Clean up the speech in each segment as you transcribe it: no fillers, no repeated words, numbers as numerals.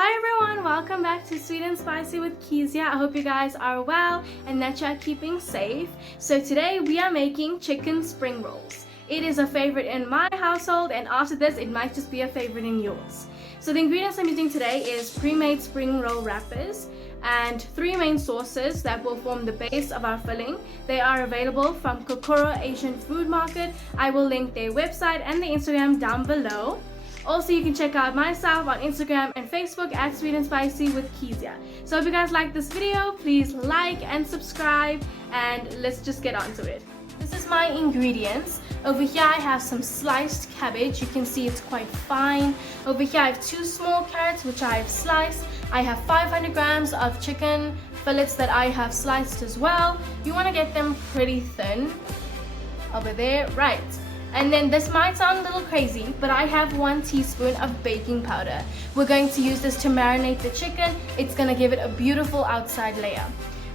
Hi everyone, welcome back to Sweet and Spicy with Kezia. I hope you guys are well and that you are keeping safe. So today we are making chicken spring rolls. It is a favorite in my household, and after this it might just be a favorite in yours. So the ingredients I'm using today is pre-made spring roll wrappers and 3 main sauces that will form the base of our filling. They are available from Kokoro Asian Food Market. I will link their website and the Instagram down below. Also, you can check out myself on Instagram and Facebook at Sweet and Spicy with Kezia. So if you guys like this video, please like and subscribe, and let's just get on to it. This is my ingredients. Over here I have some sliced cabbage. You can see it's quite fine. Over here I have 2 small carrots which I have sliced. I have 500 grams of chicken fillets that I have sliced as well. You want to get them pretty thin. Over there, right. And then this might sound a little crazy, but I have 1 teaspoon of baking powder. We're going to use this to marinate the chicken. It's going to give it a beautiful outside layer.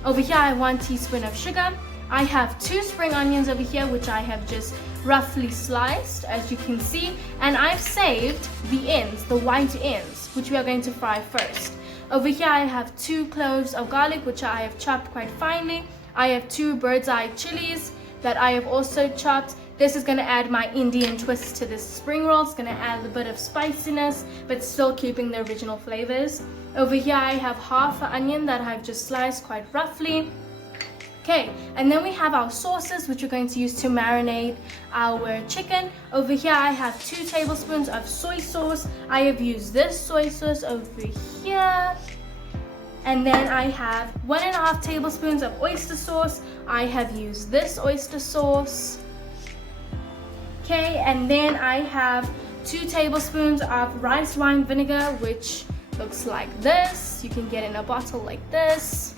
Over here I have 1 teaspoon of sugar. I have 2 spring onions over here which I have just roughly sliced, as you can see. And I've saved the ends, the white ends, which we are going to fry first. Over here I have 2 cloves of garlic which I have chopped quite finely. I have 2 bird's eye chilies that I have also chopped. This is going to add my Indian twist to this spring roll. It's going to add a bit of spiciness, but still keeping the original flavors. Over here I have half an onion that I've just sliced quite roughly. Okay, and then we have our sauces which we're going to use to marinate our chicken. Over here I have 2 tablespoons of soy sauce. I have used this soy sauce over here. And then I have 1.5 tablespoons of oyster sauce. I have used this oyster sauce. Okay, and then I have 2 tablespoons of rice wine vinegar, which looks like this. You can get in a bottle like this.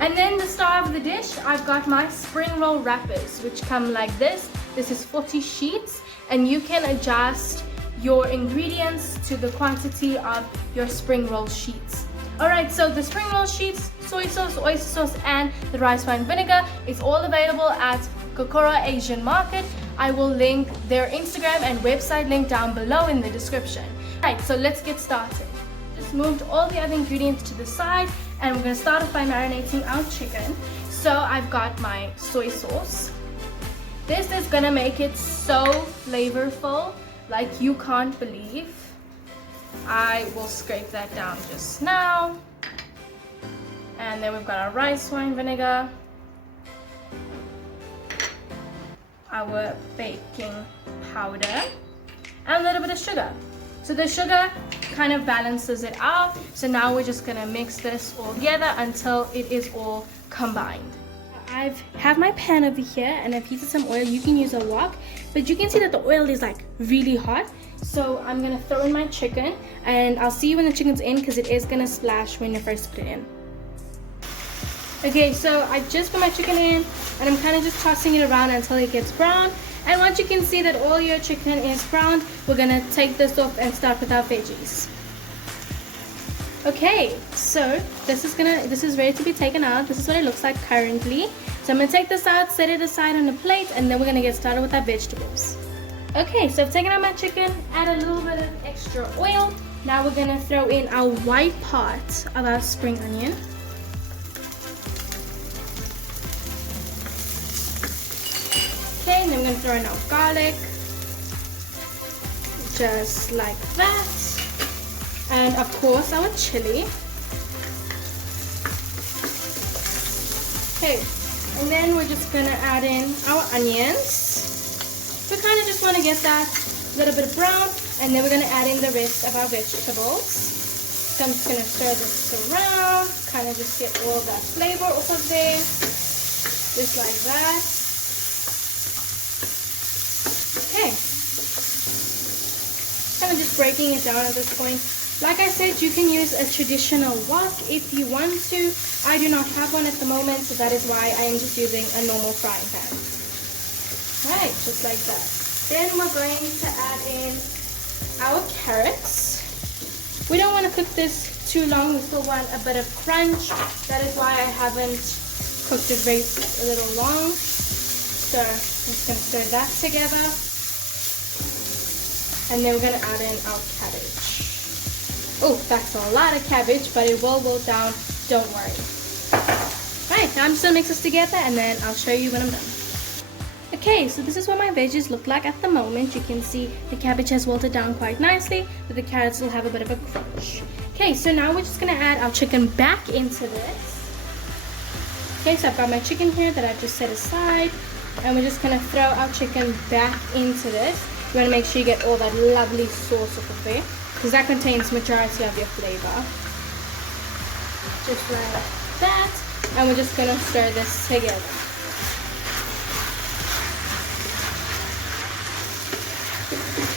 And then the star of the dish, I've got my spring roll wrappers, which come like this. This is 40 sheets, and you can adjust your ingredients to the quantity of your spring roll sheets. Alright, so the spring roll sheets, soy sauce, oyster sauce, and the rice wine vinegar is all available at Kokoro Asian Market. I will link their Instagram and website link down below in the description. Alright, so let's get started. Just moved all the other ingredients to the side, and we're going to start off by marinating our chicken. So I've got my soy sauce. This is going to make it so flavorful like you can't believe. I will scrape that down just now. And then we've got our rice wine vinegar, our baking powder, and a little bit of sugar. So the sugar kind of balances it out. So now we're just gonna mix this all together until it is all combined. I have my pan over here and I've heated some oil. You can use a wok, but you can see that the oil is like really hot. So I'm gonna throw in my chicken, and I'll see you when the chicken's in because it is gonna splash when you first put it in. Okay, so I just put my chicken in and I'm kind of just tossing it around until it gets brown. And once you can see that all your chicken is browned, we're gonna take this off and start with our veggies. Okay, so this is ready to be taken out. This is what it looks like currently. So I'm gonna take this out, set it aside on a plate, and then we're gonna get started with our vegetables. Okay, so I've taken out my chicken, add a little bit of extra oil. Now we're gonna throw in our white part of our spring onion. Okay, and then we're gonna throw in our garlic, just like that. And of course our chili. Okay, and then we're just gonna add in our onions. We kind of just want to get that little bit brown, and then we're gonna add in the rest of our vegetables. So I'm just gonna stir this around, kind of just get all that flavor off of there, just like that. Okay, kind of just breaking it down at this point. Like I said, you can use a traditional wok if you want to. I do not have one at the moment, so that is why I am just using a normal frying pan. Right, just like that. Then we're going to add in our carrots. We don't want to cook this too long. We still want a bit of crunch. That is why I haven't cooked it a little long. So I'm just going to stir that together. And then we're going to add in our cabbage. Oh, that's a lot of cabbage, but it will wilt down, don't worry. Right, now I'm just gonna mix this together and then I'll show you when I'm done. Okay, so this is what my veggies look like at the moment. You can see the cabbage has wilted down quite nicely, but the carrots will have a bit of a crunch. Okay, so now we're just gonna add our chicken back into this. Okay, so I've got my chicken here that I've just set aside, and we're just gonna throw our chicken back into this. You wanna make sure you get all that lovely sauce off of there, because that contains majority of your flavor. Just like that, and we're just gonna stir this together.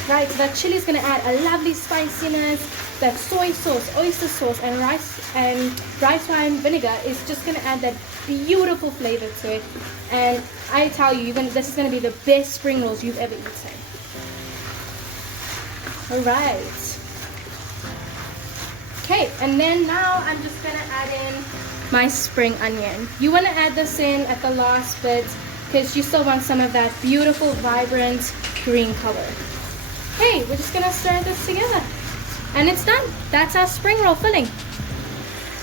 Right, so that chili is going to add a lovely spiciness. That soy sauce, oyster sauce, and rice wine vinegar is just going to add that beautiful flavor to it. And I tell you, this is going to be the best spring rolls you've ever eaten. All right. Okay, and then now I'm just going to add in my spring onion. You want to add this in at the last bit because you still want some of that beautiful, vibrant green color. Okay, we're just gonna stir this together. And it's done. That's our spring roll filling.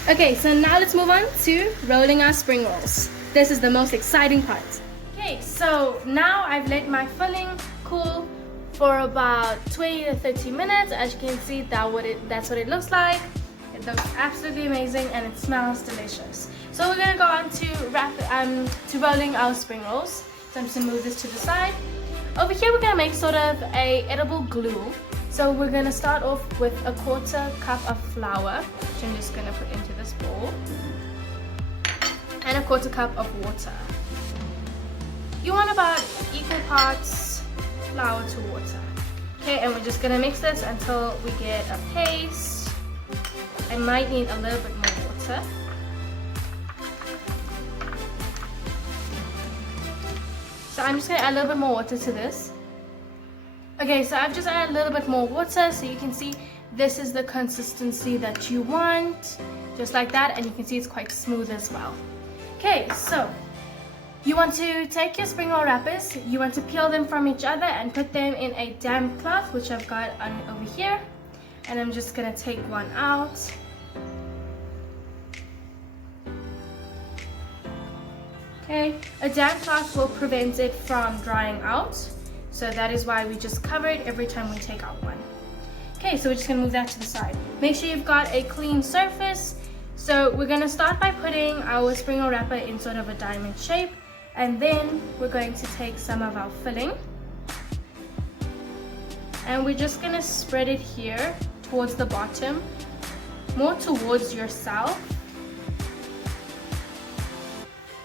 Okay, so now let's move on to rolling our spring rolls. This is the most exciting part. Okay, so now I've let my filling cool for about 20 to 30 minutes. As you can see, that's what it looks like. It looks absolutely amazing and it smells delicious. So we're gonna go on to rolling our spring rolls. So I'm just gonna move this to the side. Over here we're going to make sort of a edible glue. So we're going to start off with a 1/4 cup of flour, which I'm just going to put into this bowl, and a 1/4 cup of water. You want about equal parts flour to water. Okay, and we're just going to mix this until we get a paste. I might need a little bit more water. So I'm just going to add a little bit more water to this. Okay, so I've just added a little bit more water, so you can see this is the consistency that you want, just like that, and you can see it's quite smooth as well. Okay, so you want to take your spring roll wrappers, you want to peel them from each other and put them in a damp cloth, which I've got over here, and I'm just going to take one out. Okay, a damp cloth will prevent it from drying out, so that is why we just cover it every time we take out one. Okay, so we're just gonna move that to the side. Make sure you've got a clean surface. So we're gonna start by putting our spring roll wrapper in sort of a diamond shape, and then we're going to take some of our filling, and we're just gonna spread it here towards the bottom, more towards yourself.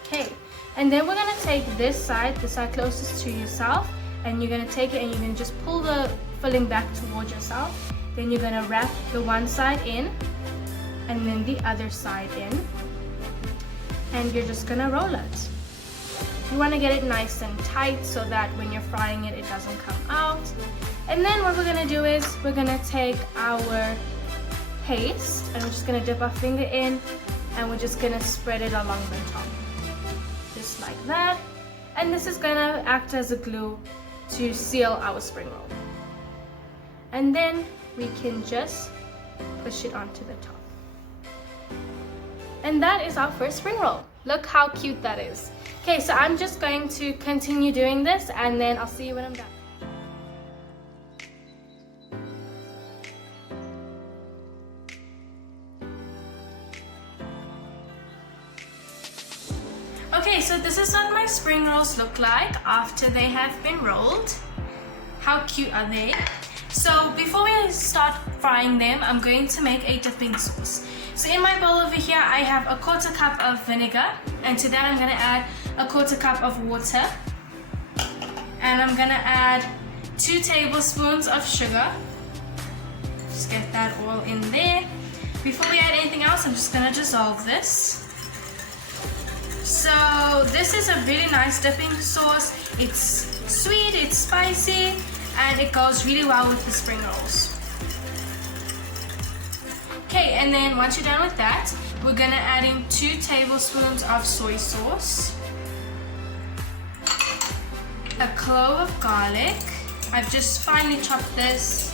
Okay. And then we're going to take the side closest to yourself, and you're going to take it and you're going to just pull the filling back towards yourself. Then you're going to wrap the one side in and then the other side in, and you're just going to roll it. You want to get it nice and tight so that when you're frying it, it doesn't come out. And then what we're going to do is we're going to take our paste and we're just going to dip our finger in, and we're just going to spread it along the top. Just like that, and this is gonna act as a glue to seal our spring roll, and then we can just push it onto the top, and that is our first spring roll. Look how cute that is. Okay, so I'm just going to continue doing this, and then I'll see you when I'm done. Okay, so this is what my spring rolls look like after they have been rolled. How cute are they? So before we start frying them, I'm going to make a dipping sauce. So in my bowl over here, I have a 1/4 cup of vinegar, and to that I'm going to add a 1/4 cup of water, and I'm going to add 2 tablespoons of sugar. Just get that all in there. Before we add anything else, I'm just going to dissolve this. So this is a really nice dipping sauce. It's sweet, it's spicy, and it goes really well with the spring rolls. Okay, and then once you're done with that, we're gonna add in 2 tablespoons of soy sauce, a clove of garlic. I've just finely chopped this,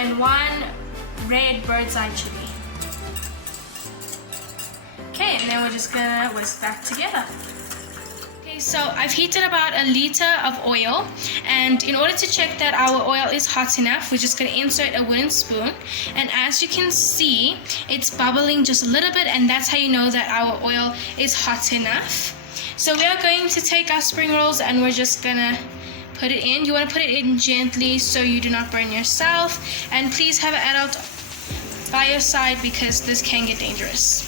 and 1 red bird's eye chili. Okay, and then we're just gonna whisk that together. Okay, so I've heated about 1 liter of oil, and in order to check that our oil is hot enough, we're just gonna insert a wooden spoon, and as you can see, it's bubbling just a little bit, and that's how you know that our oil is hot enough. So we are going to take our spring rolls and we're just gonna put it in. You want to put it in gently so you do not burn yourself, and please have an adult by your side because this can get dangerous.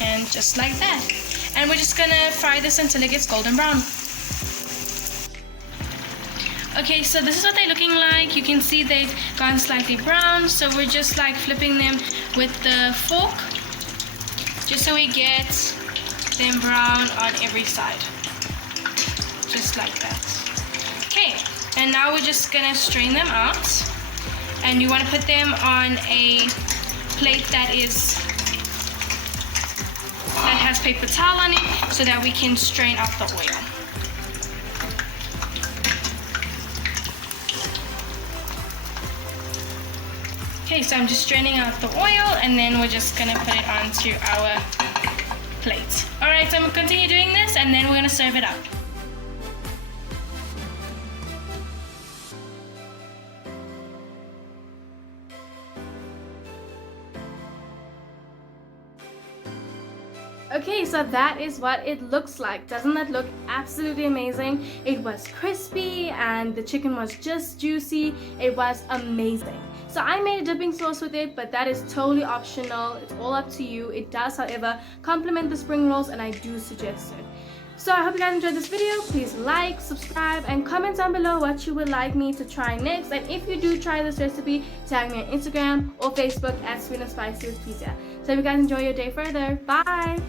And just like that. And we're just gonna fry this until it gets golden brown. Okay, so this is what they're looking like. You can see they've gone slightly brown, so we're just like flipping them with the fork, just so we get them brown on every side. Just like that. Okay, and now we're just gonna strain them out. And you wanna put them on a plate that has paper towel on it so that we can strain out the oil. Okay, so I'm just straining out the oil and then we're just gonna put it onto our plate. Alright, so I'm gonna continue doing this and then we're gonna serve it up. Okay, so that is what it looks like. Doesn't that look absolutely amazing? It was crispy and the chicken was just juicy. It was amazing. So I made a dipping sauce with it, but that is totally optional. It's all up to you. It does, however, complement the spring rolls and I do suggest it. So I hope you guys enjoyed this video. Please like, subscribe, and comment down below what you would like me to try next. And if you do try this recipe, tag me on Instagram or Facebook at Sweet and Spicy with Kezia. So if you guys enjoy your day further, bye!